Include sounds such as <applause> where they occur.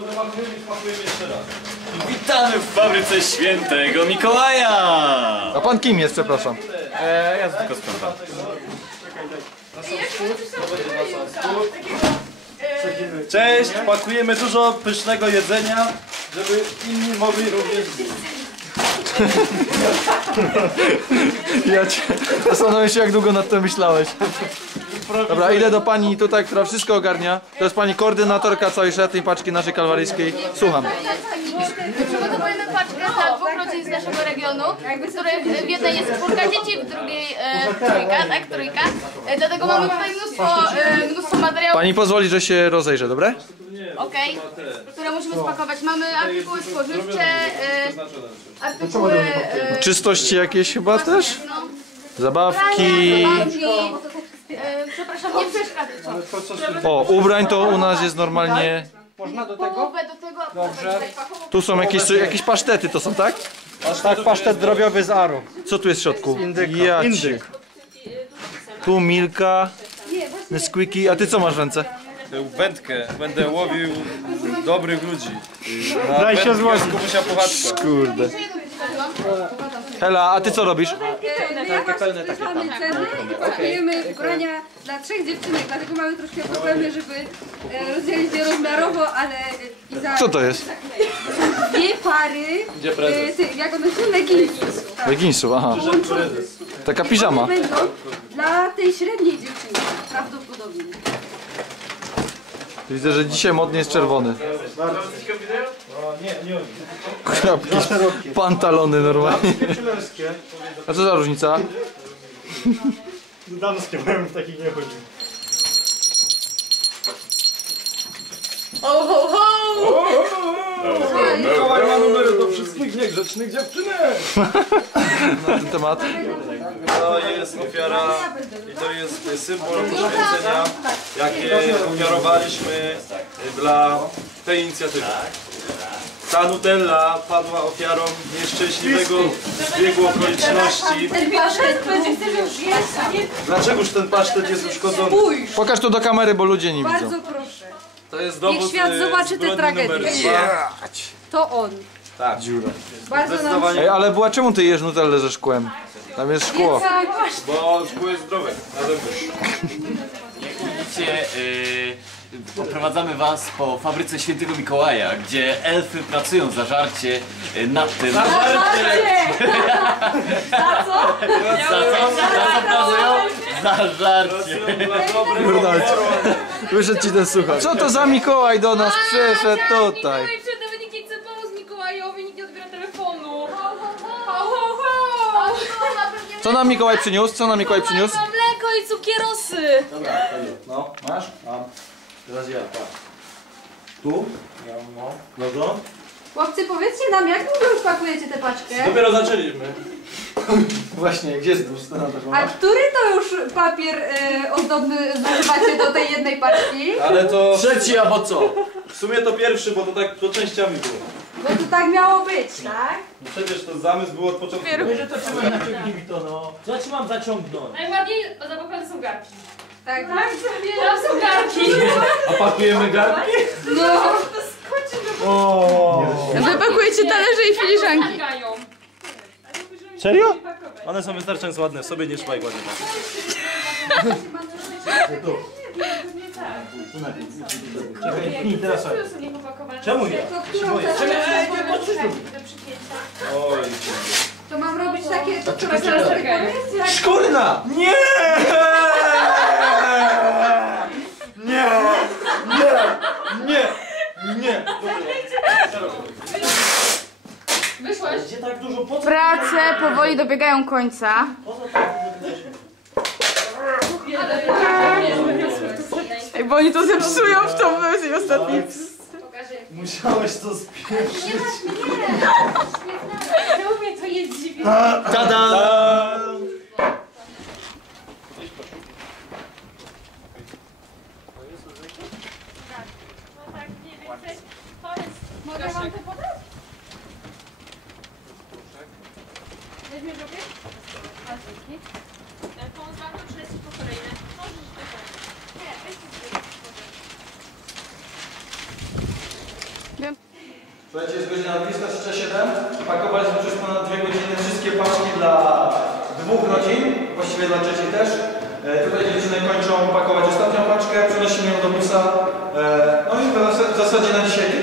to wymachujemy i smakujemy jeszcze raz. Witamy w fabryce świętego Mikołaja! A pan kim jest, przepraszam? Eee, ja tylko sprzątam. Cześć, pakujemy dużo pysznego jedzenia, żeby inni mogli również zjeść. Ja cię... Zastanawiam się, jak długo nad tym myślałeś. Dobra, idę do pani tutaj, która wszystko ogarnia. To jest pani koordynatorka całej szatni paczki naszej kalwaryjskiej. Słucham. Przygotowujemy paczkę dla dwóch rodzin z naszego regionu, z których w jednej jest czwórka dzieci, w drugiej e, trójka, tak, trójka. E, dlatego mamy tutaj mnóstwo, e, mnóstwo materiałów, Pani pozwoli, że się rozejrzę, dobre? okej, które musimy spakować. Mamy artykuły spożywcze, e, artykuły... E, Czystości jakieś chyba też? no, Zabawki. zabawki, e, przepraszam, nie przeszkadzać. O, ubrań to u nas jest normalnie... Połowę do tego... Dobrze. Tu są jakieś, jakieś pasztety, to są tak? Tak, pasztet drobiowy z Aru. Co tu jest w środku? Ja cię. Indyk. Tu Milka, Nesquiki, a ty co masz w ręce? Tę wędkę będę łowił dobrych ludzi. Na Daj się wędkę złożyć. z Kubusia. Kurde. Hela, a ty co robisz? Takie pełne takie tam. i pakujemy ubrania dla trzech dziewczynek, dlatego mamy troszkę problemy, żeby e, rozdzielić je rozmiarowo, ale e, i za Co to jest? dwie pary, e, ty, jak one są, leginsów. Tak. Leginsów, aha. Taka piżama. Będą dla tej średniej dziewczynki, prawdopodobnie. Widzę, że dzisiaj modnie jest czerwony. Klapki, pantalony normalnie. A co za różnica? Damskie, bo ja bym w takich nie chodził. Mikołaj ma numery do wszystkich niegrzecznych dziewczynek. Na ten temat. To jest ofiara i to jest symbol poświęcenia, jakie ofiarowaliśmy dla tej inicjatywy. Ta Nutella padła ofiarą nieszczęśliwego zbiegu okoliczności. Ten pasztet będzie chcesz już Dlaczegoż ten pasztet jest uszkodzony? Pokaż to do kamery, bo ludzie nie widzą. bardzo proszę. To jest dowód Niech świat e, zobaczy tę tragedię. To on. Tak. Bardzo nam Zdecydowanie, Ej, ale była czemu ty jesz nutellę ze szkłem? Tam jest szkło. Tak, bo szkło jest zdrowe na zewnątrz. Widzicie, yy, poprowadzamy was po fabryce świętego Mikołaja, gdzie elfy pracują za żarcie yy, nad tym. Za żarcie! <laughs> za co? Za co? Za co pracują? Za żarcie. Kurde, wyszedł ci ten słuchacz. Co to za Mikołaj do nas przyszedł tutaj? Co nam Mikołaj przyniósł? Co nam Mikołaj przyniósł? Mam mleko i cukierosy. No, masz? Mam. Teraz ja, tak. Tu? Ja mam. No to? Chłopcy, powiedzcie nam, jak długo już pakujecie tę paczkę? Dopiero zaczęliśmy. <laughs> Właśnie, gdzie jest dłuższa A który to już papier e, ozdobny zużywacie do tej jednej paczki? Ale to Trzeci albo co? w sumie to pierwszy, bo to tak to częściami było. Bo to tak miało być, tak? No przecież to zamysł był od początku. Co ci mam zaciągnąć? Najładniej zapakowane są garki. Tak. Tam są garki. A pakujemy garnki? Wypakujecie talerze i filiżanki. Gargają. Serio? One są wystarczająco ładne, sobie nie szwaj ładnie. Czekaj, pnij teraz. Czemu nie? Do przypięcia. Oj. To mam robić takie, to Zaraz czekają. Szkurna! Nie! Nie! Nie! Nie! Nie! Wyszłaś? Gdzie tak dużo po co? Prace powoli dobiegają końca. Ej, bo oni to zepsują w tą wersji ostatniej. Musiałeś to spiąć. Czemu mnie to jest dziwne? Tada! Słuchajcie, jest godzina 23.07. Pakowaliśmy przez ponad dwie godziny wszystkie paczki dla dwóch rodzin, właściwie dla trzeciej też. E, tutaj dziewczyny kończą pakować ostatnią paczkę, przenosimy ją do busa. E, no i w zasadzie na dzisiaj